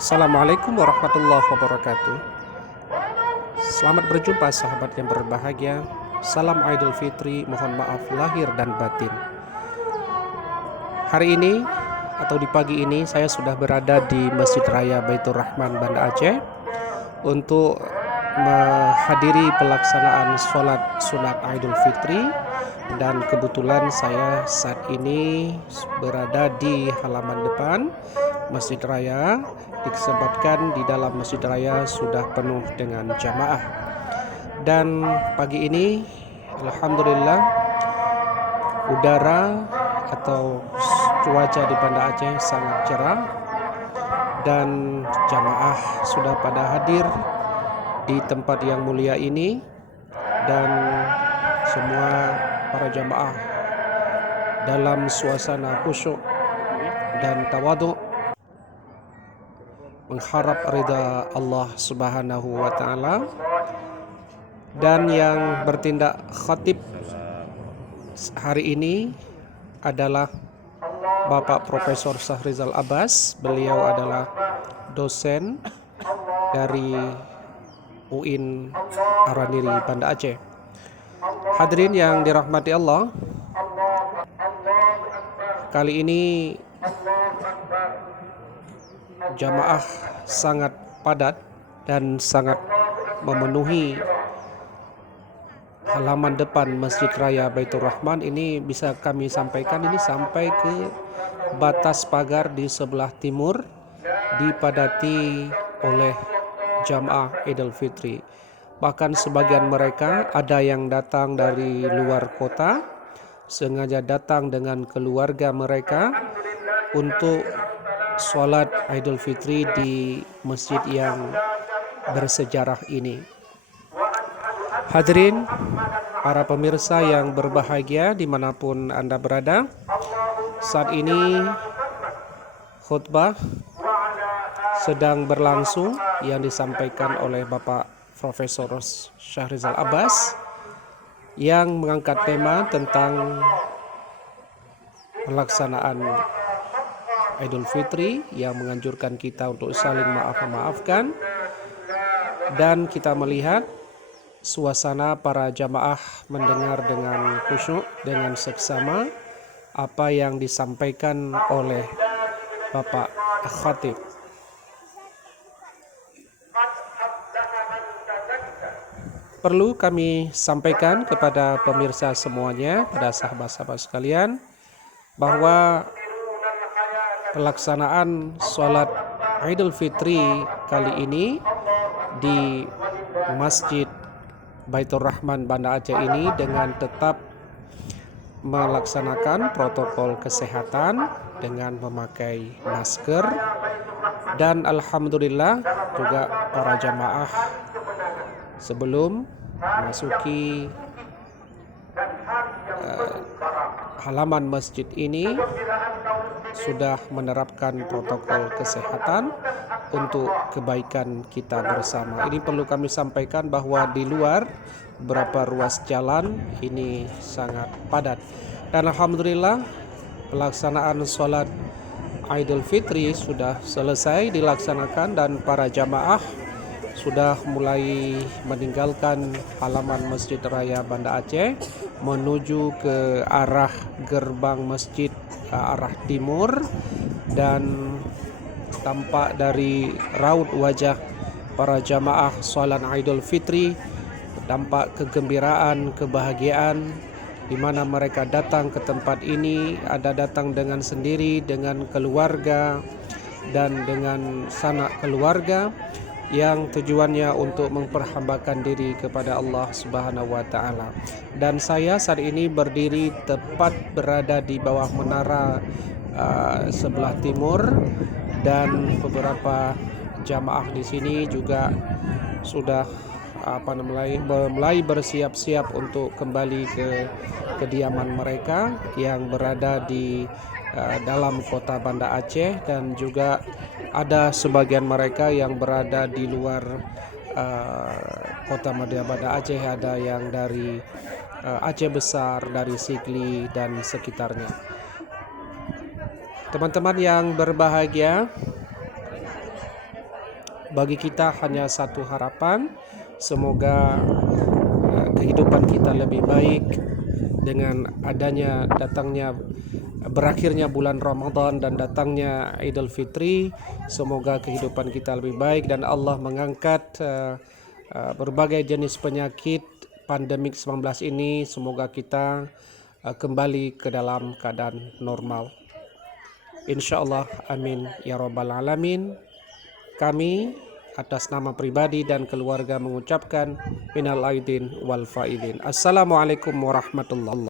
Assalamualaikum warahmatullahi wabarakatuh. Selamat berjumpa sahabat yang berbahagia. Salam Idul Fitri, mohon maaf lahir dan batin. Hari ini atau di pagi ini saya sudah berada di Masjid Raya Baitur Rahman Banda Aceh untuk menghadiri pelaksanaan sholat sunat Idul Fitri, dan kebetulan saya saat ini berada di halaman depan Masjid Raya, disebabkan di dalam Masjid Raya sudah penuh dengan jamaah. Dan pagi ini alhamdulillah udara atau cuaca di Banda Aceh sangat cerah dan jamaah sudah pada hadir di tempat yang mulia ini, dan semua para jamaah dalam suasana khusyuk dan tawadhu mengharap ridha Allah Subhanahu wa taala. Dan yang bertindak khatib hari ini adalah Bapak Profesor Syahrizal Abbas. Beliau adalah dosen dari UIN Araniri Banda Aceh. Hadirin yang dirahmati Allah, kali ini jamaah sangat padat dan sangat memenuhi halaman depan Masjid Raya Baitur Rahman. Ini bisa kami sampaikan, ini sampai ke batas pagar di sebelah timur dipadati oleh jamaah Idul Fitri. Bahkan sebagian mereka ada yang datang dari luar kota, sengaja datang dengan keluarga mereka untuk sholat Idul Fitri di masjid yang bersejarah ini. Hadirin para pemirsa yang berbahagia dimanapun Anda berada, saat ini khutbah sedang berlangsung yang disampaikan oleh Bapak Profesor Syahrizal Abbas yang mengangkat tema tentang pelaksanaan Idul Fitri, yang menganjurkan kita untuk saling maaf-maafkan. Dan kita melihat suasana para jamaah mendengar dengan khusyuk, dengan seksama apa yang disampaikan oleh Bapak Khatib. Perlu kami sampaikan kepada pemirsa semuanya, pada sahabat-sahabat sekalian, bahwa pelaksanaan sholat Idul Fitri kali ini di Masjid Baitur Rahman Banda Aceh ini dengan tetap melaksanakan protokol kesehatan dengan memakai masker, dan alhamdulillah juga para jamaah sebelum memasuki halaman masjid ini sudah menerapkan protokol kesehatan untuk kebaikan kita bersama. Ini perlu kami sampaikan bahwa di luar beberapa ruas jalan ini sangat padat. Dan alhamdulillah pelaksanaan sholat Idul Fitri sudah selesai dilaksanakan dan para jamaah sudah mulai meninggalkan halaman Masjid Raya Banda Aceh menuju ke arah gerbang masjid arah timur, dan tampak dari raut wajah para jamaah sholat Idul Fitri tampak kegembiraan, kebahagiaan, di mana mereka datang ke tempat ini, ada datang dengan sendiri, dengan keluarga dan dengan sanak keluarga, yang tujuannya untuk memperhambakan diri kepada Allah Subhanahu wa taala. Dan saya saat ini berdiri tepat berada di bawah menara sebelah timur, dan beberapa jamaah di sini juga sudah mulai bersiap-siap untuk kembali ke kediaman mereka yang berada di dalam kota Banda Aceh, dan juga ada sebagian mereka yang berada di luar kota Madya Banda Aceh, ada yang dari Aceh Besar, dari Sigli dan sekitarnya. Teman-teman yang berbahagia, Bagi kita hanya satu harapan, semoga kehidupan kita lebih baik dengan adanya berakhirnya bulan Ramadan dan datangnya Idul Fitri. Semoga kehidupan kita lebih baik dan Allah mengangkat berbagai jenis penyakit pandemik 19 ini. Semoga kita kembali ke dalam keadaan normal. Insyaallah, amin ya rabbal alamin. Kami atas nama pribadi dan keluarga mengucapkan minal aidin wal faidin. Assalamualaikum warahmatullahi wabarakatuh.